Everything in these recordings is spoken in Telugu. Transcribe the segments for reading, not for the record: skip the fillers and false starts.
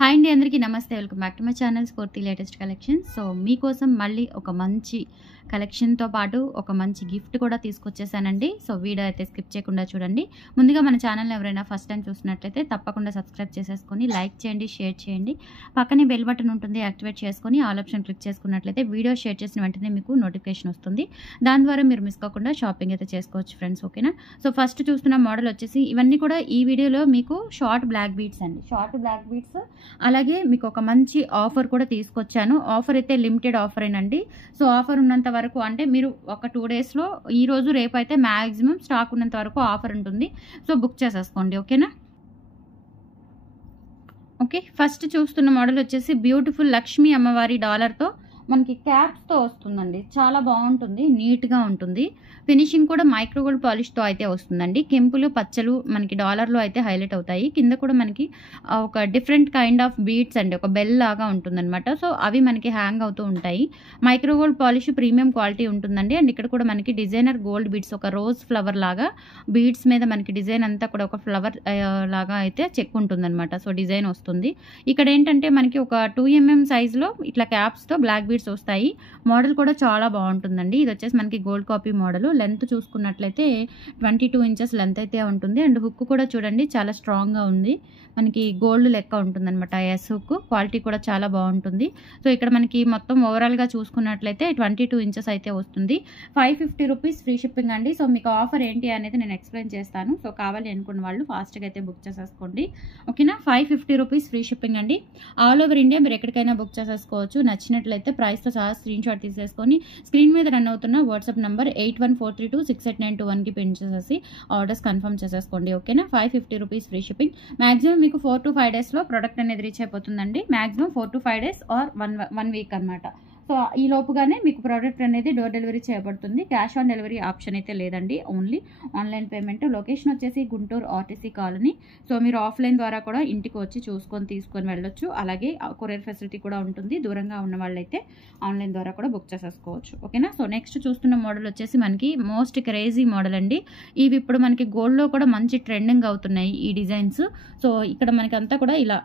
హాయ్ అండి, అందరికీ నమస్తే. Welcome back to my channel స్ఫూర్తి లేటెస్ట్ కలెక్షన్. సో మీకోసం మళ్ళీ ఒక మంచి కలెక్షన్తో పాటు ఒక మంచి గిఫ్ట్ కూడా తీసుకొచ్చేసానండి. సో వీడియో అయితే స్కిప్ చేయకుండా చూడండి. ముందుగా మన ఛానల్ని ఎవరైనా ఫస్ట్ టైం చూసినట్లయితే తప్పకుండా సబ్స్క్రైబ్ చేసేసుకొని లైక్ చేయండి, షేర్ చేయండి. పక్కనే బెల్ బటన్ ఉంటుంది, యాక్టివేట్ చేసుకొని ఆల్ ఆప్షన్ క్లిక్ చేసుకున్నట్లయితే వీడియో షేర్ చేసిన వెంటనే మీకు నోటిఫికేషన్ వస్తుంది. దాని ద్వారా మీరు మిస్ కాకుండా షాపింగ్ అయితే చేసుకోవచ్చు ఫ్రెండ్స్, ఓకేనా. సో ఫస్ట్ చూస్తున్న మోడల్ వచ్చేసి ఇవన్నీ కూడా ఈ వీడియోలో మీకు షార్ట్ బ్లాక్ బీడ్స్ అండి. షార్ట్ బ్లాక్ బీడ్స్ అలాగే మీకు ఒక మంచి ఆఫర్ కూడా తీసుకొచ్చాను. ఆఫర్ అయితే లిమిటెడ్ ఆఫరేనండి. సో ఆఫర్ ఉన్నంత వరకు అంటే మీరు ఒక 2 డేస్లో ఈరోజు రేపు అయితే మ్యాక్సిమం స్టాక్ ఉన్నంత వరకు ఆఫర్ ఉంటుంది. సో బుక్ చేసేసుకోండి, ఓకేనా. ఓకే, ఫస్ట్ చూస్తున్న మోడల్ వచ్చేసి బ్యూటిఫుల్ లక్ష్మీ అమ్మవారి డాలర్తో మనకి క్యాప్స్తో వస్తుందండి. చాలా బాగుంటుంది, నీట్గా ఉంటుంది. ఫినిషింగ్ కూడా మైక్రోగోల్డ్ పాలిష్తో అయితే వస్తుందండి. కెంపులు పచ్చలు మనకి డాలర్లో అయితే హైలైట్ అవుతాయి. కింద కూడా మనకి ఒక డిఫరెంట్ కైండ్ ఆఫ్ బీడ్స్ అండి, ఒక బెల్ లాగా ఉంటుందన్నమాట. సో అవి మనకి హ్యాంగ్ అవుతూ ఉంటాయి. మైక్రోగోల్డ్ పాలిష్ ప్రీమియం క్వాలిటీ ఉంటుందండి. అండ్ ఇక్కడ కూడా మనకి డిజైనర్ గోల్డ్ బీడ్స్, ఒక రోజ్ ఫ్లవర్ లాగా బీడ్స్ మీద మనకి డిజైన్ అంతా కూడా ఒక ఫ్లవర్ లాగా అయితే చెక్ ఉంటుందన్నమాట. సో డిజైన్ వస్తుంది. ఇక్కడ ఏంటంటే మనకి ఒక 2 mm సైజులో ఇట్లా క్యాప్స్తో బ్లాక్ బీడ్స్ వస్తాయి. మోడల్ కూడా చాలా బాగుంటుందండి. ఇది వచ్చేసి మనకి గోల్డ్ కాపీ మోడల్. లెంత్ చూసుకున్నట్లయితే 22 ఇంచెస్ లెంత్ అయితే ఉంటుంది. అండ్ హుక్ కూడా చూడండి చాలా స్ట్రాంగ్గా ఉంది. మనకి గోల్డ్ లెక్క ఉంటుంది అనమాట. ఎస్ హుక్ క్వాలిటీ కూడా చాలా బాగుంటుంది. సో ఇక్కడ మనకి మొత్తం ఓవరాల్గా చూసుకున్నట్లయితే 22 ఇంచెస్ అయితే వస్తుంది. 550 రూపీస్ ఫ్రీ షిప్పింగ్ అండి. సో మీకు ఆఫర్ ఏంటి అనేది నేను ఎక్స్ప్లెయిన్ చేస్తాను. సో కావాలి అనుకున్న వాళ్ళు ఫాస్ట్గా అయితే బుక్ చేసేసుకోండి, ఓకేనా. 550 రూపీస్ ఫ్రీ షిప్పింగ్ అండి. ఆల్ ఓవర్ ఇండియా మీరు ఎక్కడికైనా బుక్ చేసేసుకోవచ్చు. నచ్చినట్లయితే ప్రైస్తో సహా స్క్రీన్ షాట్ తీసేసుకొని స్క్రీన్ మీద రన్ అవుతున్న వాట్సాప్ నెంబర్ 8143268921కి పిన్ చేసేసి ఆర్డర్స్ కన్ఫర్మ్ చేసేసుకోండి, ఓకేనా. 550 రూపీస్ ఫ్రీ షిప్పింగ్. మాక్సిమం మీకు 4 to 5 డేస్లో ప్రోడక్ట్ అనేది రీచ్ అయిపోతుందండి. Maximum 4 to 5 days or one week అనమాట. సో ఈ లోపుగానే మీకు ప్రోడక్ట్ అనేది డోర్ డెలివరీ చేయబడుతుంది. క్యాష్ ఆన్ డెలివరీ ఆప్షన్ అయితే లేదండి, ఓన్లీ ఆన్లైన్ పేమెంట్. లొకేషన్ వచ్చేసి గుంటూరు ఆర్టీసీ కాలనీ. సో మీరు ఆఫ్లైన్ ద్వారా కూడా ఇంటికి వచ్చి చూసుకొని తీసుకొని వెళ్ళొచ్చు. అలాగే కొరియర్ ఫెసిలిటీ కూడా ఉంటుంది. దూరంగా ఉన్న వాళ్ళైతే ఆన్లైన్ ద్వారా కూడా బుక్ చేసేసుకోవచ్చు, ఓకేనా. సో నెక్స్ట్ చూస్తున్న మోడల్ వచ్చేసి మనకి మోస్ట్ క్రేజీ మోడల్ అండి. ఇవి ఇప్పుడు మనకి గోల్డ్లో కూడా మంచి ట్రెండింగ్ అవుతున్నాయి ఈ డిజైన్స్. సో ఇక్కడ మనకి అంతా కూడా ఇలా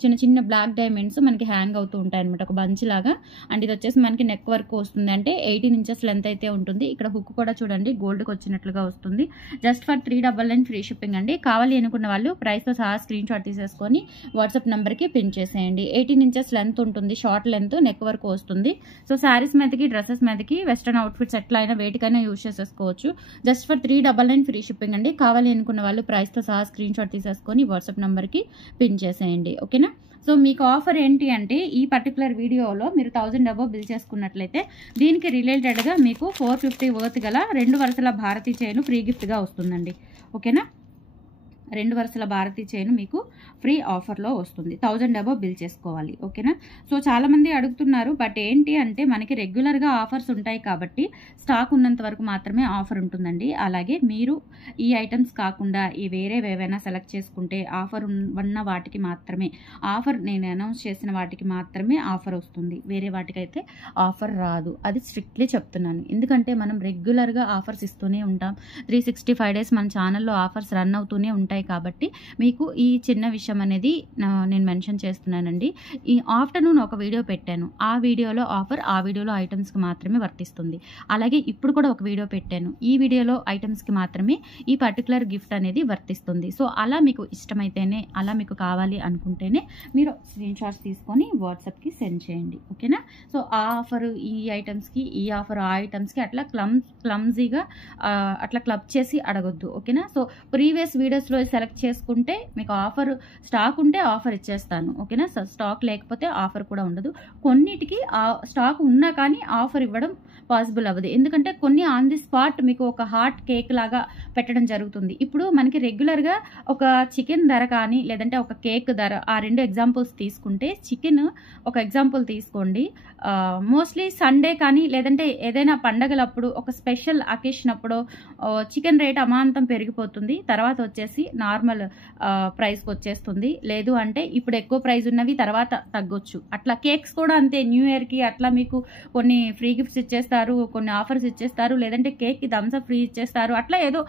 చిన్న చిన్న బ్లాక్ డైమండ్స్ మనకి హ్యాంగ్ అవుతూ ఉంటాయి అనమాట, ఒక బంచ్ లాగా. అండ్ ఇది వచ్చేసి మనకి నెక్ వర్క్ వస్తుంది. అంటే 18 ఇంచెస్ లెంత్ అయితే ఉంటుంది. ఇక్కడ హుక్ కూడా చూడండి గోల్డ్కి వచ్చినట్లుగా వస్తుంది. జస్ట్ ఫర్ 399 ఫ్రీ షిప్పింగ్ అండి. కావాలి అనుకున్న వాళ్ళు ప్రైస్తో సహా స్క్రీన్ షాట్ తీసేసుకొని వాట్సాప్ నెంబర్కి పిన్ చేసేయండి. 18 ఇంచెస్ లెంత్ ఉంటుంది, షార్ట్ లెంత్, నెక్ వర్క్ వస్తుంది. సో శారీస్ మీదకి, డ్రెస్సెస్ మీదకి, వెస్ట్రన్ అవుట్ఫిట్స్ ఎట్లా అయినా వేటికైనా యూజ్ చేసేసుకోవచ్చు. జస్ట్ ఫర్ 399 ఫ్రీ షిప్పింగ్ అండి. కావాలి అనుకున్న వాళ్ళు ప్రైస్తో సహా స్క్రీన్ షాట్ తీసేసుకొని వాట్సాప్ నెంబర్కి పిన్ చేసేయండి, ఓకేనా. సో మీకు ఆఫర్ ఏంటి అంటే ఈ పర్టికులర్ వీడియోలో మీరు 1000 అబోవ్ బిల్ చేసుకున్నట్లయితే దీనికి రిలేటెడ్గా మీకు 450 వర్త్ గల 2 వరుసల భారతీ చైన్ ఫ్రీ గిఫ్ట్గా వస్తుందండి, ఓకేనా. 2 వరుసల భారతీ చైన్ మీకు ఫ్రీ ఆఫర్లో వస్తుంది. 1000 అబోవ్ బిల్ చేసుకోవాలి, ఓకేనా. సో చాలామంది అడుగుతున్నారు, బట్ ఏంటి అంటే మనకి రెగ్యులర్గా ఆఫర్స్ ఉంటాయి కాబట్టి స్టాక్ ఉన్నంత వరకు మాత్రమే ఆఫర్ ఉంటుందండి. అలాగే మీరు ఈ ఐటమ్స్ కాకుండా ఈ వేరేవేవైనా సెలెక్ట్ చేసుకుంటే ఆఫర్ ఉన్న వాటికి మాత్రమే ఆఫర్, నేను అనౌన్స్ చేసిన వాటికి మాత్రమే ఆఫర్ వస్తుంది. వేరే వాటికైతే ఆఫర్ రాదు. అది స్ట్రిక్ట్లీ చెప్తున్నాను. ఎందుకంటే మనం రెగ్యులర్గా ఆఫర్స్ ఇస్తూనే ఉంటాం. 365 డేస్ మన ఛానల్లో ఆఫర్స్ రన్ అవుతూనే ఉంటాయి. కాబట్టి మీకు ఈ చిన్న విషయం అనేది నేను మెన్షన్ చేస్తున్నానండి. ఈ ఆఫ్టర్నూన్ ఒక వీడియో పెట్టాను. ఆ వీడియోలో ఆఫర్ ఆ వీడియోలో ఐటమ్స్కి మాత్రమే వర్తిస్తుంది. అలాగే ఇప్పుడు కూడా ఒక వీడియో పెట్టాను. ఈ వీడియోలో ఐటమ్స్కి మాత్రమే ఈ పర్టికులర్ గిఫ్ట్ అనేది వర్తిస్తుంది. సో అలా మీకు ఇష్టమైతేనే, అలా మీకు కావాలి అనుకుంటేనే మీరు స్క్రీన్ షాట్స్ తీసుకొని వాట్సాప్కి సెండ్ చేయండి, ఓకేనా. సో ఆ ఆఫర్ ఈ ఐటమ్స్కి, ఈ ఆఫర్ ఆ ఐటమ్స్కి అట్లా క్లమ్జీగా అట్లా క్లబ్ చేసి అడగొద్దు, ఓకేనా. సో ప్రీవియస్ వీడియోస్లో సెలెక్ట్ చేసుకుంటే మీకు ఆఫర్ స్టాక్ ఉంటే ఆఫర్ ఇచ్చేస్తాను, ఓకేనా. స్టాక్ లేకపోతే ఆఫర్ కూడా ఉండదు. కొన్నిటికి స్టాక్ ఉన్నా కానీ ఆఫర్ ఇవ్వడం పాసిబుల్ అవ్వదు. ఎందుకంటే కొన్ని ఆన్ ది స్పాట్ మీకు ఒక హాట్ కేక్ లాగా పెట్టడం జరుగుతుంది. ఇప్పుడు మనకి రెగ్యులర్గా ఒక చికెన్ ధర కానీ లేదంటే ఒక కేక్ ధర, ఆ 2 ఎగ్జాంపుల్స్ తీసుకుంటే చికెన్ ఒక ఎగ్జాంపుల్ తీసుకోండి. మోస్ట్లీ సండే కానీ లేదంటే ఏదైనా పండగలప్పుడు, ఒక స్పెషల్ అకేషన్ అప్పుడు చికెన్ రేట్ అమాంతం పెరిగిపోతుంది. తర్వాత వచ్చేసి నార్మల్ ప్రైస్కి వచ్చేస్తుంది. లేదు అంటే ఇప్పుడు ఎక్కువ ప్రైస్ ఉన్నవి తర్వాత తగ్గొచ్చు. అట్లా కేక్స్ కూడా అంతే, న్యూ ఇయర్కి అట్లా మీకు కొన్ని ఫ్రీ గిఫ్ట్స్ ఇచ్చేస్తారు, కొన్ని ఆఫర్స్ ఇచ్చేస్తారు, లేదంటే కేక్కి థమ్స్అప్ ఫ్రీ ఇచ్చేస్తారు. అట్లా ఏదో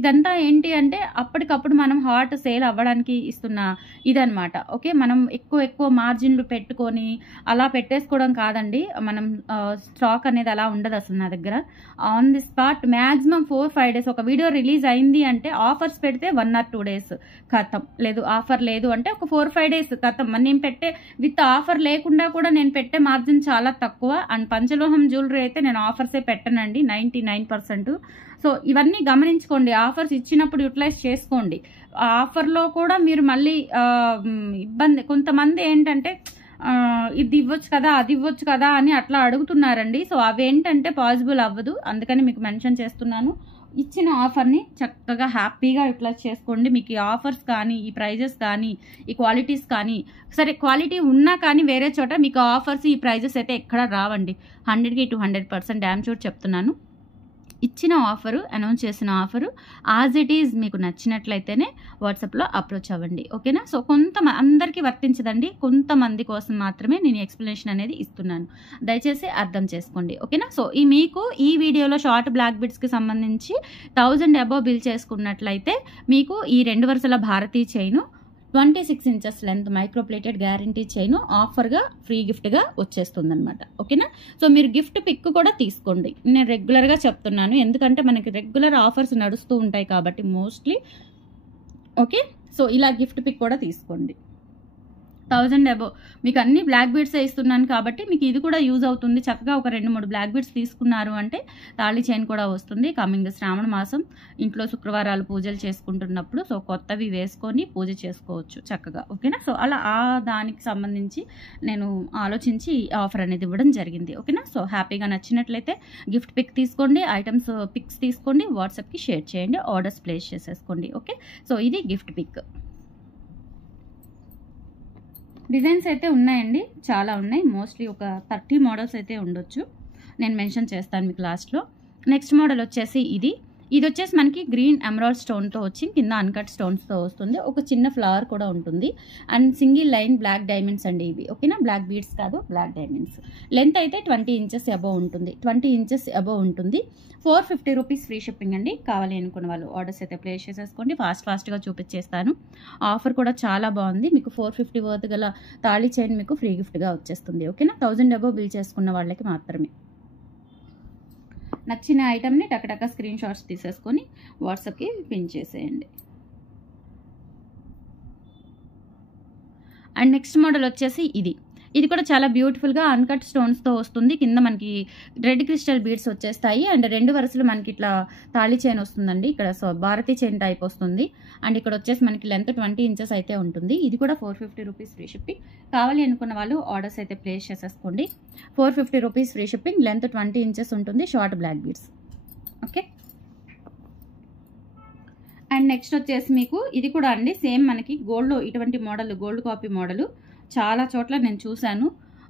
ఇదంతా ఏంటి అంటే అప్పటికప్పుడు మనం హాట్ సేల్ అవ్వడానికి ఇస్తున్న ఇదనమాట. ఓకే, మనం ఎక్కువ మార్జిన్లు పెట్టుకొని అలా పెట్టేసుకోవడం కాదండి. మనం స్టాక్ అనేది అలా ఉండదు అసలు నా దగ్గర. On the spot maximum 4-5 days ఒక వీడియో రిలీజ్ అయింది అంటే ఆఫర్స్ పెడితే 1 or 2 days ఖతం. లేదు ఆఫర్ లేదు అంటే ఒక 4-5 days ఖతం. నేను పెట్టే విత్ ఆఫర్ లేకుండా కూడా నేను పెట్టే మార్జిన్ చాలా తక్కువ. అండ్ పంచలోహం జ్యువెలరీ అయితే నేను ఆఫర్సే పెట్టనండి 99%. సో ఇవన్నీ గమనించుకోండి. ఆఫర్స్ ఇచ్చినప్పుడు యూటిలైజ్ చేసుకోండి. ఆఫర్లో కూడా మీరు మళ్ళీ ఇబ్బంది, కొంతమంది ఏంటంటే ఇది ఇవ్వచ్చు కదా, అది ఇవ్వచ్చు కదా అని అట్లా అడుగుతున్నారండి. సో అవేంటంటే పాసిబుల్ అవ్వదు. అందుకని మీకు మెన్షన్ చేస్తున్నాను. ఇచ్చిన ఆఫర్ని చక్కగా హ్యాపీగా యూటిలైజ్ చేసుకోండి. మీకు ఈ ఆఫర్స్ కానీ, ఈ ప్రైజెస్ కానీ, ఈ క్వాలిటీస్ కానీ, సరే క్వాలిటీ ఉన్నా కానీ వేరే చోట మీకు ఆఫర్స్, ఈ ప్రైజెస్ అయితే ఎక్కడ రావండి. 100కి 200% డ్యామ్ షూర్ చెప్తున్నాను. ఇచ్చిన ఆఫరు, అనౌన్స్ చేసిన ఆఫరు యాజ్ ఇట్ ఈజ్ మీకు నచ్చినట్లయితేనే వాట్సాప్లో అప్రోచ్ అవ్వండి. ఓకేనా? సో అందరికీ వర్తించదండి, కొంతమంది కోసం మాత్రమే నేను ఎక్స్ప్లెనేషన్ అనేది ఇస్తున్నాను. దయచేసి అర్థం చేసుకోండి. ఓకేనా? సో మీకు ఈ వీడియోలో షార్ట్ బ్లాక్ బిడ్స్కి సంబంధించి 1000 అబోవ్ బిల్ చేసుకున్నట్లయితే మీకు ఈ 2 వరుసల భారతీ chain 26 inches length microplated guarantee chain ఆఫర్గా ఫ్రీ గిఫ్ట్గా వచ్చేస్తుంది అనమాట. ఓకేనా? సో మీరు గిఫ్ట్ పిక్ కూడా తీసుకోండి. నేను రెగ్యులర్గా చెప్తున్నాను, ఎందుకంటే మనకి రెగ్యులర్ ఆఫర్స్ నడుస్తూ ఉంటాయి కాబట్టి మోస్ట్లీ. ఓకే, సో ఇలా గిఫ్ట్ పిక్ కూడా తీసుకోండి. 1000 అబోవ్ మీకు అన్ని బ్లాక్ బీడ్సే ఇస్తున్నాను కాబట్టి మీకు ఇది కూడా యూజ్ అవుతుంది. చక్కగా ఒక 2-3 బ్లాక్ బీడ్స్ తీసుకున్నారు అంటే తాళి చైన్ కూడా వస్తుంది. కమింగ్ శ్రావణ మాసం ఇంట్లో శుక్రవారాలు పూజలు చేసుకుంటున్నప్పుడు సో కొత్తవి వేసుకొని పూజ చేసుకోవచ్చు చక్కగా. ఓకేనా? సో అలా దానికి సంబంధించి నేను ఆలోచించి ఆఫర్ అనేది ఇవ్వడం జరిగింది. ఓకేనా? సో హ్యాపీగా నచ్చినట్లయితే గిఫ్ట్ పిక్ తీసుకోండి, ఐటమ్స్ పిక్స్ తీసుకోండి, వాట్సాప్కి షేర్ చేయండి, ఆర్డర్స్ ప్లేస్ చేసేసుకోండి. ఓకే, సో ఇది గిఫ్ట్ పిక్. డిజైన్స్ అయితే ఉన్నాయండి, చాలా ఉన్నాయి. మోస్ట్లీ ఒక 30 మోడల్స్ అయితే ఉండొచ్చు. నేను మెన్షన్ చేస్తాను మీకు లాస్ట్లో. నెక్స్ట్ మోడల్ వచ్చేసి ఇది వచ్చేసి మనకి గ్రీన్ ఎమరాల్డ్ స్టోన్తో వచ్చి కింద అన్కట్ స్టోన్స్తో వస్తుంది. ఒక చిన్న ఫ్లవర్ కూడా ఉంటుంది. And single line black diamonds అండి ఇవి. ఓకేనా? బ్లాక్ బీడ్స్ కాదు, బ్లాక్ డైమండ్స్. లెంత్ అయితే 20 inches అబోవ్ ఉంటుంది. 20 inches అబోవ్ ఉంటుంది. 450 రూపీస్ ఫ్రీ షిప్పింగ్ అండి. కావాలి అనుకున్న వాళ్ళు ఆర్డర్స్ అయితే ప్లేస్ చేసేసుకోండి. ఫాస్ట్గా చూపించేస్తాను. ఆఫర్ కూడా చాలా బాగుంది. మీకు 450 వర్త్ గల తాళి చైన్ మీకు ఫ్రీ గిఫ్ట్గా వచ్చేస్తుంది. ఓకేనా? 1000 అబోవ్ బిల్ చేసుకున్న వాళ్ళకి మాత్రమే. నచ్చిన ఐటమ్ని టకటక స్క్రీన్ షాట్స్ తీసేసుకొని వాట్సాప్కి పిన్ చేసేయండి. అండ్ నెక్స్ట్ మోడల్ వచ్చేసి ఇది కూడా చాలా బ్యూటిఫుల్గా అన్కట్ స్టోన్స్తో వస్తుంది. కింద మనకి రెడ్ క్రిస్టల్ బీడ్స్ వచ్చేస్తాయి. అండ్ 2 వరుసలు మనకి ఇట్లా తాళి చైన్ వస్తుందండి. ఇక్కడ సో భారతీ చైన్ టైప్ వస్తుంది. అండ్ ఇక్కడ వచ్చేసి మనకి లెంత్ 20 inches అయితే ఉంటుంది. ఇది కూడా 450 రూపీస్ ఫ్రీ షిప్పింగ్. కావాలి అనుకున్న వాళ్ళు ఆర్డర్స్ అయితే ప్లేస్ చేసేసుకోండి. 450 rupees free shipping. Length 20 inches ఉంటుంది. Short black beads. Okay, and next వచ్చేసి మీకు ఇది కూడా అండి సేమ్ మనకి గోల్డ్లో ఇటువంటి మోడల్, గోల్డ్ కాపీ మోడల్ చాలా చోట్ల నేను చూశాను.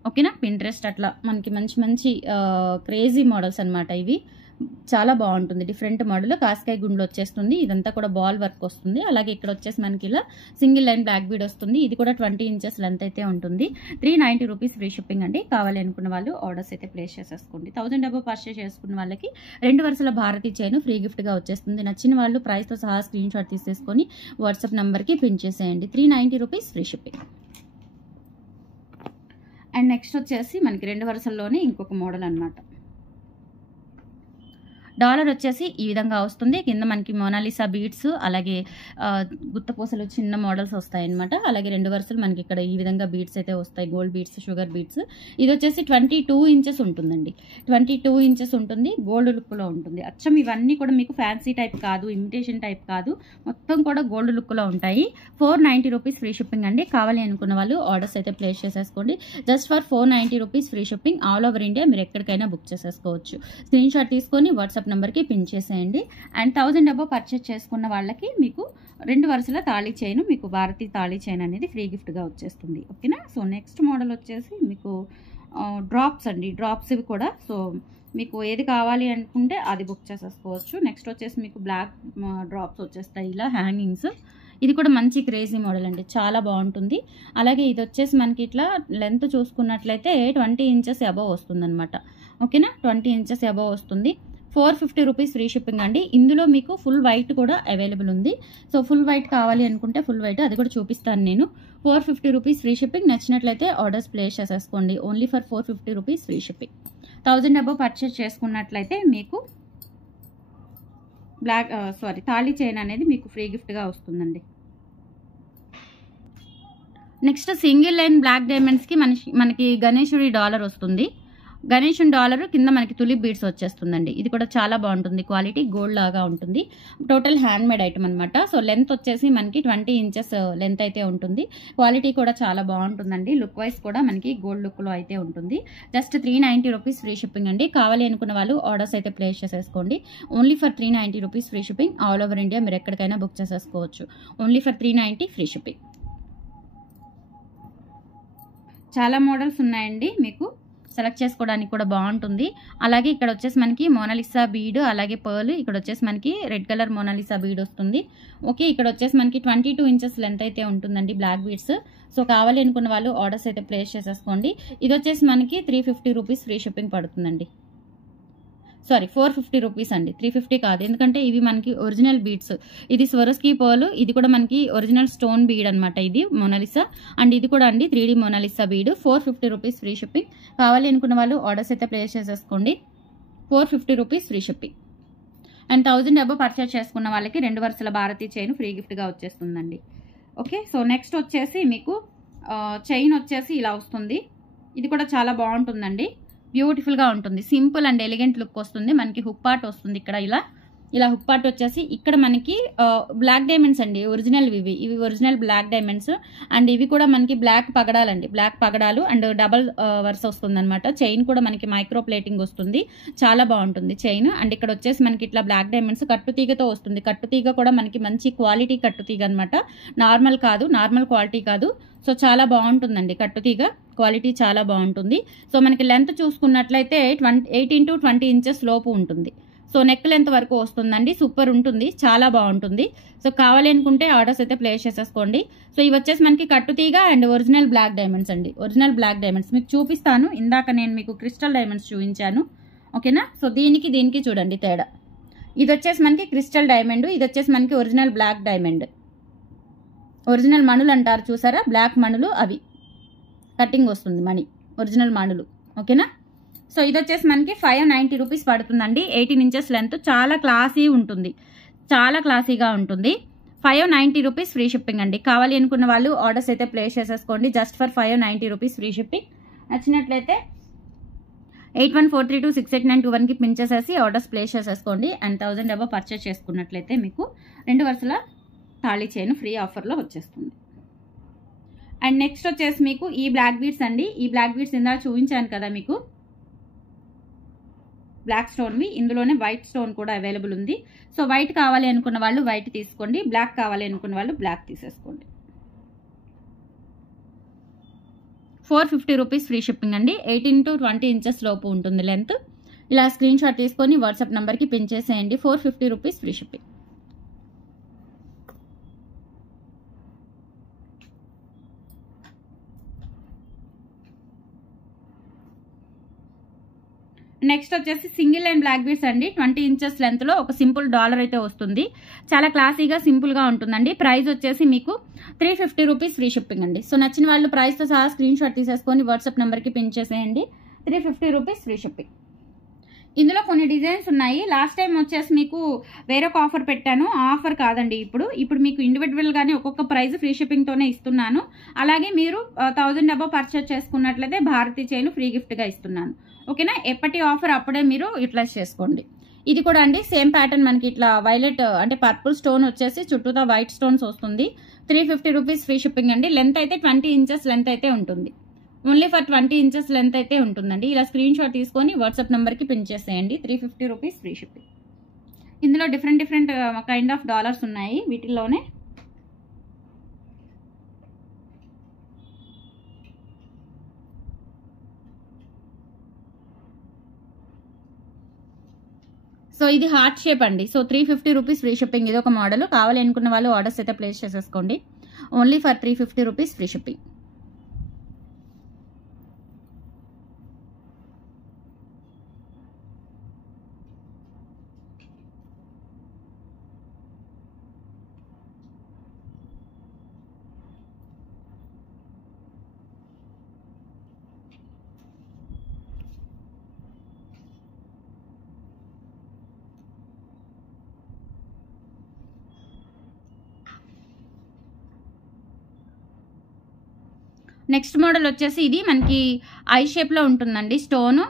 ఓకేనా? పింట్రెస్ట్ అట్లా మనకి మంచి క్రేజీ మోడల్స్ అనమాట. ఇవి చాలా బాగుంటుంది. డిఫరెంట్ మోడల్ కాస్కాయ గుండ్లు వచ్చేస్తుంది. ఇదంతా కూడా బాల్ వర్క్ వస్తుంది. అలాగే ఇక్కడ వచ్చేసి మనకి ఇలా సింగిల్ లైన్ బ్లాక్ బీడ్ వస్తుంది. ఇది కూడా 20 inches లెంత్ అయితే ఉంటుంది. 390 రూపీస్ ఫ్రీ షిప్పింగ్ అండి. కావాలి అనుకున్న వాళ్ళు ఆర్డర్స్ అయితే ప్లేస్ చేసేసుకోండి. 1000 అబోవ్ పర్చేస్ చేసుకున్న వాళ్ళకి 2 వరుసల భారతీ చైన్ ఫ్రీ గిఫ్ట్గా వచ్చేస్తుంది. నచ్చిన వాళ్ళు ప్రైస్తో సహా స్క్రీన్ షాట్ తీసేసుకొని వాట్సాప్ నెంబర్కి పిన్ చేసేయండి. 390 rupees free shipping. And next వచ్చేసి మనకి 2 వరుసల్లోనే ఇంకొక మోడల్ అనమాట. డాలర్ వచ్చేసి ఈ విధంగా వస్తుంది. కింద మనకి మోనాలిసా బీడ్స్, అలాగే గుత్తపూసలు చిన్న మోడల్స్ వస్తాయన్నమాట. అలాగే 2 వరుసలు మనకి ఇక్కడ ఈ విధంగా బీడ్స్ అయితే వస్తాయి, గోల్డ్ బీడ్స్, షుగర్ బీడ్స్. ఇది వచ్చేసి 22 inches ఉంటుందండి. 22 inches ఉంటుంది. గోల్డ్ లుక్లో ఉంటుంది. అచ్చం ఇవన్నీ కూడా మీకు ఫ్యాన్సీ టైప్ కాదు, ఇమిటేషన్ టైప్ కాదు, మొత్తం కూడా గోల్డ్ లుక్లో ఉంటాయి. 490 రూపీస్ ఫ్రీ షిప్పింగ్ అండి. కావాలి అనుకున్న వాళ్ళు ఆర్డర్స్ అయితే ప్లేస్ చేసేసుకోండి. Just for 490 rupees free shipping. All over India మీరు ఎక్కడికైనా బుక్ చేసేసుకోవచ్చు. స్క్రీన్ షాట్ తీసుకొని వాట్సాప్ నెంబర్కి పిన్ చేసేయండి. అండ్ 1000 అబోవ్ పర్చేస్ చేసుకున్న వాళ్ళకి మీకు 2 వరుసల తాళి చైన్, మీకు భారతీ తాళి చైన్ అనేది ఫ్రీ గిఫ్ట్గా వచ్చేస్తుంది. ఓకేనా? సో నెక్స్ట్ మోడల్ వచ్చేసి మీకు డ్రాప్స్ అండి. డ్రాప్స్ ఇవి కూడా సో మీకు ఏది కావాలి అనుకుంటే అది బుక్ చేసేసుకోవచ్చు. నెక్స్ట్ వచ్చేసి మీకు బ్లాక్ డ్రాప్స్ వచ్చేస్తాయి ఇలా హ్యాంగింగ్స్. ఇది కూడా మంచి క్రేజీ మోడల్ అండి, చాలా బాగుంటుంది. అలాగే ఇది వచ్చేసి మనకి ఇట్లా లెంత్ చూసుకున్నట్లయితే 20 ఇంచెస్ అబవ్ వస్తుందన్నమాట. ఓకేనా, 20 ఇంచెస్ అబవ్ వస్తుంది. 450 రూపీస్ ఫ్రీ షిప్పింగ్ అండి. ఇందులో మీకు ఫుల్ వైట్ కూడా అవైలబుల్ ఉంది. సో ఫుల్ వైట్ కావాలి అనుకుంటే ఫుల్ వైట్ అది కూడా చూపిస్తాను నేను. 450 రూపీస్ ఫ్రీ షిప్పింగ్. నచ్చినట్లయితే ఆర్డర్స్ ప్లేస్ చేసేసుకోండి. Only for 450 rupees free shipping. 1000 above purchase చేసుకున్నట్లయితే మీకు తాళీ చైన్ అనేది మీకు ఫ్రీ గిఫ్ట్గా వస్తుందండి. నెక్స్ట్ సింగిల్ లైన్ బ్లాక్ డైమండ్స్కి మనకి గణేశుడి డాలర్ వస్తుంది. గణేశుని డాలర్ కింద మనకి తులిప్ బీడ్స్ వచ్చేస్తుందండి. ఇది కూడా చాలా బాగుంటుంది, క్వాలిటీ గోల్డ్ లాగా ఉంటుంది. టోటల్ హ్యాండ్ మేడ్ ఐటమ్ అనమాట. సో లెంత్ వచ్చేసి మనకి 20 ఇంచెస్ లెంత్ అయితే ఉంటుంది. క్వాలిటీ కూడా చాలా బాగుంటుందండి. లుక్ వైజ్ కూడా మనకి గోల్డ్ లుక్లో అయితే ఉంటుంది. జస్ట్ 390 రూపీస్ ఫ్రీ షిప్పింగ్ అండి. కావాలి అనుకున్న వాళ్ళు ఆర్డర్స్ అయితే ప్లేస్ చేసేసుకోండి. Only for 390 rupees free shipping. All over India మీరు ఎక్కడికైనా బుక్ చేసేసుకోవచ్చు. Only for 390 free shipping. చాలా మోడల్స్ ఉన్నాయండి, మీకు సెలెక్ట్ చేసుకోవడానికి కూడా బాగుంటుంది. అలాగే ఇక్కడ వచ్చేసి మనకి మోనాలిసా బీడ్, అలాగే పర్ల్. ఇక్కడ వచ్చేసి మనకి రెడ్ కలర్ మోనాలిసా బీడ్ వస్తుంది. ఓకే, ఇక్కడ వచ్చేసి మనకి 22 ఇంచెస్ లెంత్ అయితే ఉంటుందండి బ్లాక్ బీడ్స్. సో కావాలి అనుకున్న వాళ్ళు ఆర్డర్స్ అయితే ప్లేస్ చేసేసుకోండి. ఇది వచ్చేసి మనకి 350 రూపీస్ ఫ్రీ షిప్పింగ్ పడుతుందండి. 450 రూపీస్ అండి, 350 కాదు, ఎందుకంటే ఇవి మనకి ఒరిజినల్ బీడ్స్. ఇది స్వరస్కీ పర్ల్, ఇది కూడా మనకి ఒరిజినల్ స్టోన్ బీడ్ అనమాట. ఇది మోనాలిసా అండ్ ఇది కూడా అండి 3D Mona Lisa bead. 450 rupees free shipping. కావాలి అనుకున్న వాళ్ళు ఆర్డర్స్ అయితే ప్లేస్ చేసేసుకోండి. 450 rupees free shipping. And 1000 above purchase చేసుకున్న వాళ్ళకి 2 వరుసల భారతీ చైన్ ఫ్రీ గిఫ్ట్గా వచ్చేస్తుందండి. ఓకే, సో నెక్స్ట్ వచ్చేసి మీకు చైన్ వచ్చేసి ఇలా వస్తుంది. ఇది కూడా చాలా బాగుంటుందండి, బ్యూటిఫుల్గా ఉంటుంది. సింపుల్ అండ్ ఎలిగెంట్ లుక్ వస్తుంది. మనకి హుక్ పార్ట్ వస్తుంది ఇక్కడ, ఇలా హుక్ పార్ట్ వచ్చేసి ఇక్కడ మనకి బ్లాక్ డైమండ్స్ అండి, ఒరిజినల్ ఇవి ఒరిజినల్ బ్లాక్ డైమండ్స్. అండ్ ఇవి కూడా మనకి బ్లాక్ పగడాలండి, బ్లాక్ పగడాలు అండ్ డబల్ వర్స్ వస్తుంది అనమాట. చైన్ కూడా మనకి మైక్రో ప్లేటింగ్ వస్తుంది, చాలా బాగుంటుంది చైన్. అండ్ ఇక్కడ వచ్చేసి మనకి ఇట్లా బ్లాక్ డైమండ్స్ కట్టుతీగతో వస్తుంది. కట్టుతీగ కూడా మనకి మంచి క్వాలిటీ కట్టుతీగ అనమాట, నార్మల్ కాదు, నార్మల్ క్వాలిటీ కాదు. సో చాలా బాగుంటుందండి, కట్టుతీగ క్వాలిటీ చాలా బాగుంటుంది. సో మనకి లెంత్ చూసుకున్నట్లయితే 18 to 20 ఇంచెస్ లోపు ఉంటుంది. సో నెక్ లెంత్ వరకు వస్తుందండి, సూపర్ ఉంటుంది, చాలా బాగుంటుంది. సో కావాలి అనుకుంటే ఆర్డర్స్ అయితే ప్లేస్ చేసేసుకోండి. సో ఇవి వచ్చేసి మనకి కట్టుతీగ అండ్ ఒరిజినల్ బ్లాక్ డైమండ్స్ అండి. ఒరిజినల్ బ్లాక్ డైమండ్స్ మీకు చూపిస్తాను. ఇందాక నేను మీకు క్రిస్టల్ డైమండ్స్ చూపించాను, ఓకేనా. సో దీనికి చూడండి తేడా. ఇది వచ్చేసి మనకి క్రిస్టల్ డైమండ్, ఇది వచ్చేసి మనకి ఒరిజినల్ బ్లాక్ డైమండ్. ఒరిజినల్ మణులు అంటారు చూసారా, బ్లాక్ మణులు, అవి కటింగ్ వస్తుంది మణి, ఒరిజినల్ మణులు, ఓకేనా. సో ఇది వచ్చేసి మనకి 590 రూపీస్ పడుతుందండి. 18 ఇంచెస్ లెంత్, చాలా క్లాసీ ఉంటుంది, చాలా క్లాసీగా ఉంటుంది. 590 రూపీస్ ఫ్రీ షిప్పింగ్ అండి. కావాలి అనుకున్న వాళ్ళు ఆర్డర్స్ అయితే ప్లేస్ చేసేసుకోండి. Just for 590 rupees free shipping. నచ్చినట్లయితే 8143268921కి పిన్ చేసేసి ఆర్డర్స్ ప్లేస్ చేసేసుకోండి. అండ్ 1000 అబవ్ పర్చేస్ చేసుకున్నట్లయితే మీకు 2 వరుసల తాళీ చైన్ ఫ్రీ ఆఫర్లో వచ్చేస్తుంది. అండ్ నెక్స్ట్ వచ్చేసి మీకు ఈ బ్లాక్ బీడ్స్ అండి. ఈ బ్లాక్ బీడ్స్ ఇందాక చూపించాను కదా మీకు, బ్లాక్ స్టోన్వి. ఇందులోనే వైట్ స్టోన్ కూడా అవైలబుల్ ఉంది. సో వైట్ కావాలి అనుకున్న వాళ్ళు వైట్ తీసుకోండి, బ్లాక్ కావాలి అనుకున్న వాళ్ళు బ్లాక్ తీసేసుకోండి. 450 రూపీస్ ఫ్రీ షిప్పింగ్ అండి. 18 to 20 ఇంచెస్ లోపు ఉంటుంది లెంత్. ఇలా స్క్రీన్ షాట్ తీసుకొని వాట్సాప్ నెంబర్కి పిన్ చేసేయండి. 450 రూపీస్ ఫ్రీ షిప్పింగ్. నెక్స్ట్ వచ్చేసి సింగిల్ లైన్ బ్లాక్ బీడ్స్ అండి. 20 ఇంచెస్ లెంత్ లో ఒక సింపుల్ డాలర్ అయితే వస్తుంది. చాలా క్లాసీగా సింపుల్ గా ఉంటుందండి. ప్రైస్ వచ్చేసి మీకు 350 రూపీస్ ఫ్రీ షిప్పింగ్ అండి. సో నచ్చిన వాళ్ళు ప్రైస్ తో సహా స్క్రీన్ షాట్ తీసేసుకొని వాట్సాప్ నెంబర్ కి పిన్ చేసేయండి. 350 రూపీస్ ఫ్రీ షిప్పింగ్. ఇందులో కొన్ని డిజైన్స్ ఉన్నాయి. లాస్ట్ టైం వచ్చేసి మీకు వేరొక ఆఫర్ పెట్టాను, ఆఫర్ కాదండి. ఇప్పుడు మీకు ఇండివిజువల్ గానే ఒక్కొక్క ప్రైస్ ఫ్రీ షిప్పింగ్ తోనే ఇస్తున్నాను. అలాగే మీరు 1000 అబవ్ పర్చేస్ చేసుకున్నట్లయితే భారతీ చైన్ ఫ్రీ గిఫ్ట్ గా ఇస్తున్నాను, ఓకేనా. ఎప్పటి ఆఫర్ అప్పుడే మీరు యూటిలైజ్ చేసుకోండి. ఇది కూడా అండి సేమ్ ప్యాటర్న్, మనకి ఇట్లా వైలెట్ అంటే పర్పుల్ స్టోన్ వచ్చేసి చుట్టూతా వైట్ స్టోన్స్ వస్తుంది. 350 రూపీస్ ఫ్రీ షిప్పింగ్ అండి. లెంత్ అయితే 20 ఇంచెస్ లెంత్ అయితే ఉంటుంది. ఓన్లీ ఫర్ 20 ఇంచెస్ లెంత్ అయితే ఉంటుందండి. ఇలా స్క్రీన్ షాట్ తీసుకొని వాట్సాప్ నెంబర్కి పిన్ చేసేయండి. 350 రూపీస్ ఫ్రీ షిప్పింగ్. ఇందులో డిఫరెంట్ కైండ్ ఆఫ్ డాలర్స్ ఉన్నాయి. వీటిల్లోనే సో ఇది హార్ట్ షేప్ అండి. So 350 rupees free shipping. ఇది ఒక మోడల్. కావాలి అనుకున్న వాళ్ళు ఆర్డర్స్ అయితే ప్లేస్ చేసేసుకోండి. Only for 350 rupees free shipping. Next model వచ్చేసి ఇది మనకి ఐ షేప్లో ఉంటుందండి. స్టోను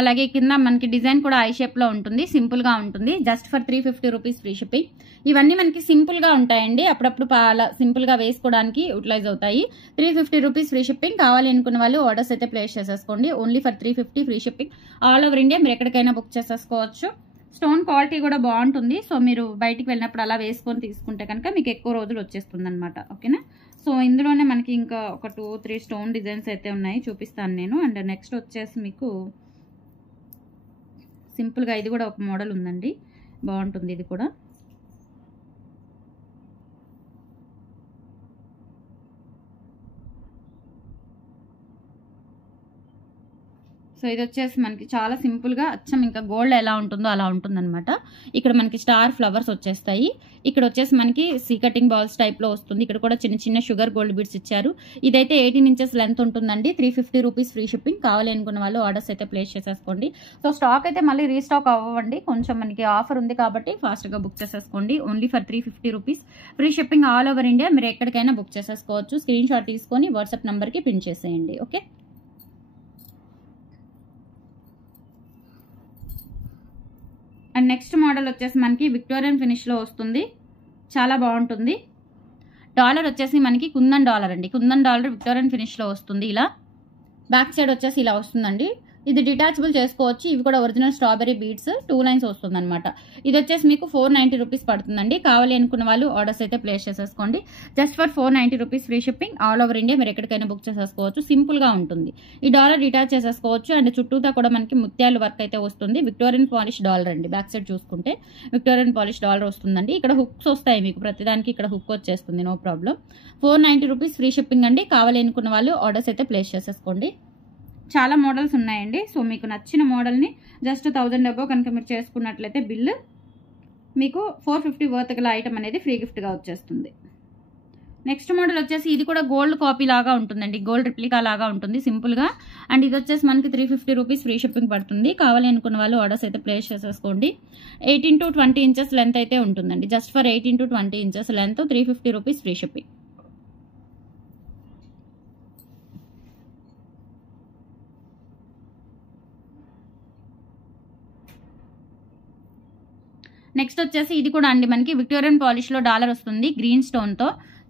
అలాగే కింద మనకి డిజైన్ కూడా ఐ షేప్లో ఉంటుంది. సింపుల్గా ఉంటుంది. Just for 350 rupees free shipping. ఇవన్నీ మనకి సింపుల్గా ఉంటాయండి. అప్పుడప్పుడు అలా సింపుల్గా వేసుకోవడానికి యూటిలైజ్ అవుతాయి. 350 రూపీస్ ఫ్రీ షిప్పింగ్. కావాలి అనుకున్న వాళ్ళు ఆర్డర్స్ అయితే ప్లేస్ చేసేసుకోండి. Only for 350 free shipping. All over India మీరు ఎక్కడికైనా బుక్ చేసేసుకోవచ్చు. స్టోన్ క్వాలిటీ కూడా బాగుంటుంది. సో మీరు బయటికి వెళ్ళినప్పుడు అలా వేసుకొని తీసుకుంటే కనుక మీకు ఎక్కువ రోజులు వచ్చేస్తుంది అనమాట. ఓకేనా. సో ఇందులోనే మనకి ఇంకా ఒక 2-3 స్టోన్ డిజైన్స్ అయితే ఉన్నాయి, చూపిస్తాను నేను. అండ్ నెక్స్ట్ వచ్చేసి మీకు సింపుల్గా ఇది కూడా ఒక మోడల్ ఉందండి, బాగుంటుంది ఇది కూడా. సో ఇది వచ్చేసి మనకి చాలా సింపుల్గా అచ్చం ఇంకా గోల్డ్ ఎలా ఉంటుందో అలా ఉంటుందన్నమాట. ఇక్కడ మనకి స్టార్ ఫ్లవర్స్ వచ్చేస్తాయి. ఇక్కడ వచ్చేసి మనకి సీ కటింగ్ బాల్స్ టైప్లో వస్తుంది. ఇక్కడ కూడా చిన్న చిన్న షుగర్ గోల్డ్ బీడ్స్ ఇచ్చారు. ఇదైతే 18 ఇంచెస్ లెంత్ ఉంటుందండి. 350 రూపీస్ ఫ్రీ షిప్పింగ్. కావాలి అనుకున్న వాళ్ళు ఆర్డర్స్ అయితే ప్లేస్ చేసేసుకోండి. సో స్టాక్ అయితే మళ్ళీ రీస్టాక్ అవ్వండి, కొంచెం మనకి ఆఫర్ ఉంది కాబట్టి ఫాస్ట్గా బుక్ చేసేసుకోండి. Only for 350 rupees free shipping. All over India మీరు ఎక్కడికైనా బుక్ చేసేసుకోవచ్చు. స్క్రీన్ షాట్ తీసుకొని వాట్సాప్ నెంబర్కి పిన్ చేసేయండి. ఓకే. అండ్ నెక్స్ట్ మోడల్ వచ్చేసి మనకి విక్టోరియన్ ఫినిష్లో వస్తుంది, చాలా బాగుంటుంది. డాలర్ వచ్చేసి మనకి కుందన్ డాలర్ అండి. కుందన్ డాలర్ విక్టోరియన్ ఫినిష్లో వస్తుంది. ఇలా బ్యాక్ సైడ్ వచ్చేసి ఇలా వస్తుందండి. ఇది డిటాచబుల్ చేసుకోవచ్చు. ఇవి కూడా ఒరిజినల్ స్ట్రాబెరీ బీడ్స్ 2 లైన్స్ వస్తుంది అనమాట. ఇది వచ్చేసి మీకు 490 రూపీస్ పడుతుందండి. కావాలి అనుకున్న వాళ్ళు ఆర్డర్స్ అయితే ప్లేస్ చేసేసుకోండి. Just for 490 rupees free shipping. All over India మీరు ఎక్కడికైనా బుక్ చేసేసుకోవచ్చు. సింపుల్గా ఉంటుంది. ఈ డాలర్ డిటాచ్ చేసేసుకోవచ్చు. అండ్ చుట్టూతా కూడా మనకి ముత్యాలు వర్క్ అయితే వస్తుంది. విక్టోరియన్ పాలిష్ డాలర్ అండి. బ్యాక్ సైడ్ చూసుకుంటే విక్టోరియన్ పాలిష్ డాలర్ వస్తుందండి. ఇక్కడ హుక్స్ వస్తాయి మీకు ప్రతిదానికి. ఇక్కడ హుక్ వచ్చేస్తుంది, no problem. 490 rupees free shipping అండి. కావాలి అనుకున్న వాళ్ళు ఆర్డర్స్ అయితే ప్లేస్ చేసేసుకోండి. చాలా మోడల్స్ ఉన్నాయండి. సో మీకు నచ్చిన మోడల్ని జస్ట్ 1000 అబోవ్ కనుక మీరు చేసుకున్నట్లయితే బిల్లు మీకు 450 వర్త్ గల ఐటమ్ అనేది ఫ్రీ గిఫ్ట్గా వచ్చేస్తుంది. నెక్స్ట్ మోడల్ వచ్చేసి ఇది కూడా గోల్డ్ కాపీ లాగా ఉంటుందండి. గోల్డ్ రిప్లికా లాగా ఉంటుంది సింపుల్గా. అండ్ ఇది వచ్చేసి మనకి 350 రూపీస్ ఫ్రీ షిప్పింగ్ పడుతుంది. కావాలి అనుకున్న వాళ్ళు ఆర్డర్స్ అయితే ప్లేస్ చేసేసుకోండి. 18 to 20 ఇంచెస్ లెంత్ అయితే ఉంటుందండి. Just for 18 to 20 inches length 350 rupees free shipping. Next వచ్చేసి ఇది కూడా అండి మనకి విక్టోరియన్ పాలిష్లో డాలర్ వస్తుంది గ్రీన్ స్టోన్తో,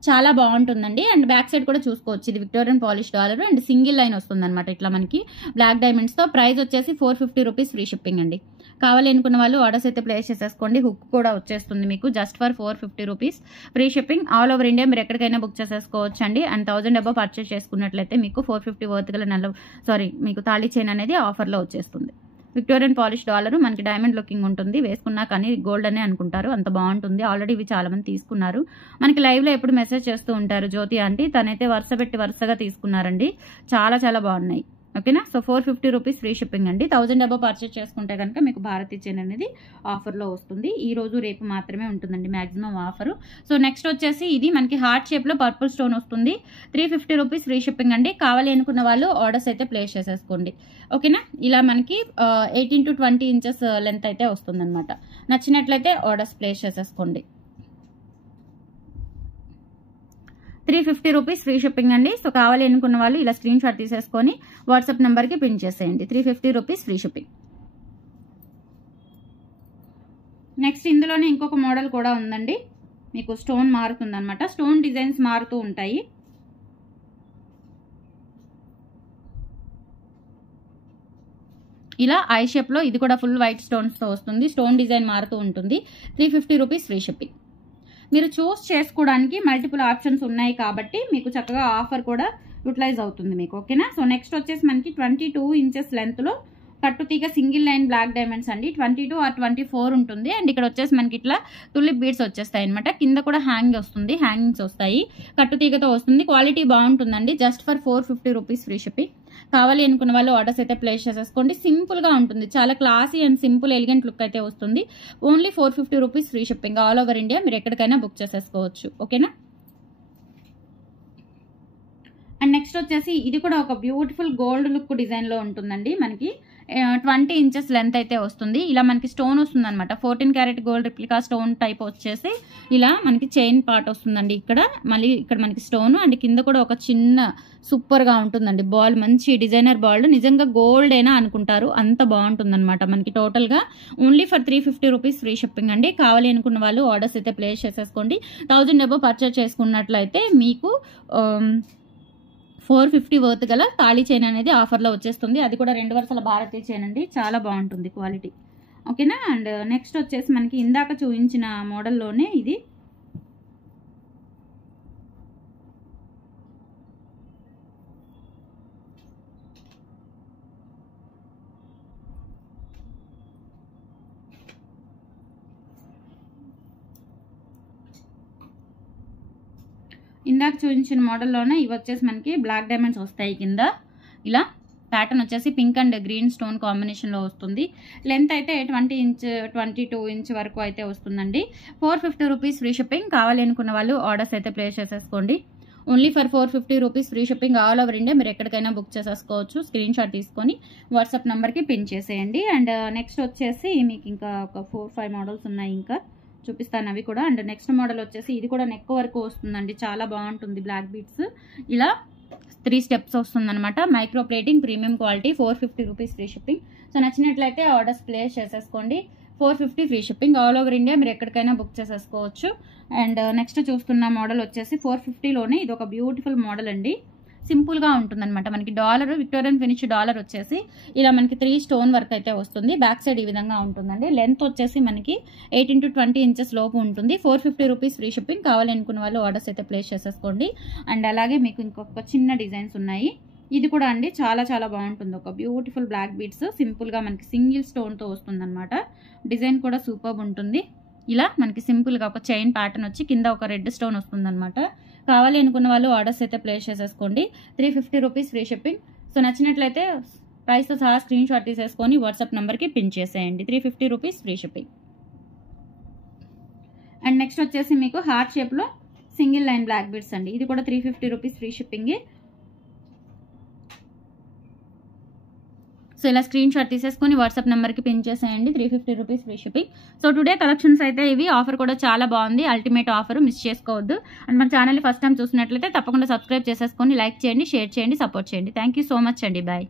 చాలా బాగుంటుందండి. అండ్ బ్యాక్ సైడ్ కూడా చూసుకోవచ్చు. ఇది Victorian polish dollar and single line వస్తుంది అనమాట. ఇట్లా మనకి బ్లాక్ డైమండ్స్తో. ప్రైస్ వచ్చేసి 450 రూపీస్ ఫ్రీ షిప్పింగ్ అండి. కావాలి అనుకున్న వాళ్ళు ఆర్డర్స్ అయితే ప్లేస్ చేసేసుకోండి. హుక్ కూడా వచ్చేస్తుంది మీకు just for 450 rupees free shipping. All over India మీరు ఎక్కడికైనా బుక్ చేసేసుకోవచ్చు అండి. అండ్ 1000 అబోవ్ పర్చేస్ చేసుకున్నట్లయితే మీకు 450 వర్త్ గల మీకు తాళీ చైన్ అనేది ఆఫర్లో వచ్చేస్తుంది. విక్టోరియన్ పాలిష్ డాలర్ మనకి డైమండ్ లుకింగ్ ఉంటుంది. వేసుకున్నా కానీ గోల్డ్ అనే అనుకుంటారు, అంత బాగుంటుంది. ఆల్రెడీ ఇవి చాలా మంది తీసుకున్నారు. మనకి లైవ్లో ఎప్పుడు మెసేజ్ చేస్తూ ఉంటారు జ్యోతి ఆంటీ, తనైతే వరుసగా తీసుకున్నారండి. చాలా చాలా బాగున్నాయి. ఓకేనా. సో 450 రూపీస్ ఫ్రీ షిప్పింగ్ అండి. 1000 అబోవ్ పర్చేస్ చేసుకుంటే కనుక మీకు భారతీ చైన్ అనేది ఆఫర్లో వస్తుంది. ఈ రోజు రేపు మాత్రమే ఉంటుందండి మ్యాక్సిమం ఆఫరు. సో నెక్స్ట్ వచ్చేసి ఇది మనకి హార్ట్ షేప్లో పర్పుల్ స్టోన్ వస్తుంది. 350 రూపీస్ ఫ్రీ షిప్పింగ్ అండి. కావాలి అనుకున్న వాళ్ళు ఆర్డర్స్ అయితే ప్లేస్ చేసేసుకోండి. ఓకేనా. ఇలా మనకి 18 to 20 ఇంచెస్ లెంత్ అయితే వస్తుంది అనమాట. నచ్చినట్లయితే ఆర్డర్స్ ప్లేస్ చేసేసుకోండి. 350 రూపీస్ ఫ్రీ షిప్పింగ్ అండి. సో కావాలి అనుకున్న వాళ్ళు ఇలా స్క్రీన్ షాట్ తీసేసుకొని వాట్సాప్ నెంబర్కి పిన్ చేసేయండి. 350 రూపీస్ ఫ్రీ షిప్పింగ్. నెక్స్ట్ ఇందులోనే ఇంకొక మోడల్ కూడా ఉందండి. మీకు స్టోన్ మారుతుంది అనమాట. స్టోన్ డిజైన్స్ మారుతూ ఉంటాయి. ఇలా ఐ షేప్లో ఇది కూడా ఫుల్ వైట్ స్టోన్స్తో వస్తుంది. స్టోన్ డిజైన్ మారుతూ ఉంటుంది. 350 రూపీస్ ఫ్రీ షిప్పింగ్. మీరు చూస్ చేసుకోవడానికి మల్టిపుల్ ఆప్షన్స్ ఉన్నాయి కాబట్టి మీకు చక్కగా ఆఫర్ కూడా యూటిలైజ్ అవుతుంది మీకు. ఓకేనా. సో నెక్స్ట్ వచ్చేసి మనకి 22 ఇంచెస్ లెంత్లో కట్టుతీగ సింగిల్ లైన్ బ్లాక్ డైమండ్స్ అండి. 22 or 24 ఉంటుంది. అండ్ ఇక్కడ వచ్చేసి మనకి ఇట్లా టులిప్ బీడ్స్ వచ్చేస్తాయి అనమాట. కింద కూడా హ్యాంగింగ్స్ వస్తాయి. కట్టుతీగతో వస్తుంది. క్వాలిటీ బాగుంటుందండి. Just for 450 rupees free shipping. కావాలి అనుకున్న వాళ్ళు ఆర్డర్స్ అయితే ప్లేస్ చేసేసుకోండి. సింపుల్గా ఉంటుంది. చాలా classy and simple elegant look అయితే వస్తుంది. Only 450 rupees free shipping. All over India మీరు ఎక్కడికైనా బుక్ చేసేసుకోవచ్చు. ఓకేనా. అండ్ నెక్స్ట్ వచ్చేసి ఇది కూడా ఒక బ్యూటిఫుల్ గోల్డ్ లుక్ డిజైన్లో ఉంటుందండి. మనకి 20 ఇంచెస్ లెంత్ అయితే వస్తుంది. ఇలా మనకి స్టోన్ వస్తుంది అనమాట. 14 carat gold replica stone type వచ్చేసి ఇలా మనకి చైన్ పార్ట్ వస్తుందండి. ఇక్కడ మళ్ళీ ఇక్కడ మనకి స్టోన్ అండ్ కింద కూడా ఒక చిన్న సూపర్గా ఉంటుందండి బాల్. మంచి డిజైనర్ బాల్. నిజంగా గోల్డ్ అయినా అనుకుంటారు, అంత బాగుంటుంది అనమాట. మనకి టోటల్గా only for 350 rupees free shipping అండి. కావాలి అనుకున్న వాళ్ళు ఆర్డర్స్ అయితే ప్లేస్ చేసేసుకోండి. 1000 అబోవ్ పర్చేస్ చేసుకున్నట్లయితే మీకు 450 వర్త్ గల తాళీ చైన్ అనేది ఆఫర్లో వచ్చేస్తుంది. అది కూడా 2 వరుసల భారతీయ చైన్ అండి. చాలా బాగుంటుంది క్వాలిటీ. ఓకేనా. అండ్ నెక్స్ట్ వచ్చేసి మనకి ఇందాక చూపించిన మోడల్లోనే ఇది ఇందాక చూపించిన మోడల్లోనే ఇవి వచ్చేసి మనకి బ్లాక్ డైమండ్స్ వస్తాయి. కింద ఇలా ప్యాటర్న్ వచ్చేసి పింక్ అండ్ గ్రీన్ స్టోన్ కాంబినేషన్లో వస్తుంది. లెంత్ అయితే 20 ఇంచ్ 22 ఇంచ్ వరకు అయితే వస్తుందండి. 450 రూపీస్ ఫ్రీ షిప్పింగ్. కావాలి అనుకున్న వాళ్ళు ఆర్డర్స్ అయితే ప్లేస్ చేసేసుకోండి. Only for 450 rupees free shipping. All over India మీరు ఎక్కడికైనా బుక్ చేసేసుకోవచ్చు. స్క్రీన్ షాట్ తీసుకొని వాట్సాప్ నెంబర్కి పిన్ చేసేయండి. అండ్ నెక్స్ట్ వచ్చేసి మీకు ఇంకా ఒక 4-5 మోడల్స్ ఉన్నాయి, ఇంకా చూపిస్తాను అవి కూడా. అండ్ నెక్స్ట్ మోడల్ వచ్చేసి ఇది కూడా నెక్ వరకు వస్తుందండి. చాలా బాగుంటుంది. బ్లాక్ బీడ్స్ ఇలా 3 స్టెప్స్ వస్తుందన్నమాట. Micro plating, premium quality. 450 rupees free shipping. So నచ్చినట్లయితే ఆర్డర్స్ ప్లేస్ చేసేసుకోండి. 450 free shipping. All over India మీరు ఎక్కడికైనా బుక్ చేసేసుకోవచ్చు. అండ్ నెక్స్ట్ చూస్తున్న మోడల్ వచ్చేసి 450లోనే ఇది ఒక బ్యూటిఫుల్ మోడల్ అండి. సింపుల్గా ఉంటుందన్నమాట. మనకి డాలర్ విక్టోరియన్ ఫినిష్ డాలర్ వచ్చేసి ఇలా మనకి 3 స్టోన్ వర్క్ అయితే వస్తుంది. బ్యాక్ సైడ్ ఈ విధంగా ఉంటుందండి. లెంత్ వచ్చేసి మనకి 8 into 20 ఇంచెస్ లోపు ఉంటుంది. 450 రూపీస్ ఫ్రీ షిప్పింగ్. కావాలి అనుకున్న వాళ్ళు ఆర్డర్స్ అయితే ప్లేస్ చేసేసుకోండి. అండ్ అలాగే మీకు ఇంకొక చిన్న డిజైన్స్ ఉన్నాయి. ఇది కూడా అండి చాలా చాలా బాగుంటుంది. ఒక బ్యూటిఫుల్ బ్లాక్ బీడ్స్ సింపుల్గా మనకి సింగిల్ స్టోన్తో వస్తుంది అనమాట. డిజైన్ కూడా సూపర్ ఉంటుంది. ఇలా మనకి సింపుల్గా ఒక చైన్ ప్యాటర్న్ వచ్చి కింద ఒక రెడ్ స్టోన్ వస్తుందన్నమాట. కావాలి అనుకున్న వాళ్ళు ఆర్డర్స్ అయితే ప్లేస్ చేసేసుకోండి. 350 రూపీస్ ఫ్రీ షిప్పింగ్. సో నచ్చినట్లయితే ప్రైస్తో సహా స్క్రీన్ షాట్ తీసేసుకొని వాట్సాప్ నెంబర్కి పిన్ చేసేయండి. 350 rupees free shipping. And next వచ్చేసి మీకు హార్ట్ షేప్లో సింగిల్ లైన్ బ్లాక్ బీడ్స్ అండి. ఇది కూడా 350 రూపీస్ ఫ్రీ షిప్పింగ్. సో ఇలా స్క్రీన్ షాట్ తీసేసుకొని వాట్సాప్ నెంబర్కి పిన్ చేసేయండి. 350 rupees free shipping. So today collections అయితే ఇవి. ఆఫర్ కూడా చాలా బాగుంది. అల్టిమేట్ ఆఫర్, మిస్ చేసుకోవద్దు. అండ్ మన ఛానల్ని ఫస్ట్ టైం చూసినట్లయితే తప్పకుండా సబ్స్క్రైబ్ చేసేసుకొని లైక్ చేయండి, షేర్ చేయండి, సపోర్ట్ చేయండి. థ్యాంక్ యూ సో మచ్ అండి. బాయ్.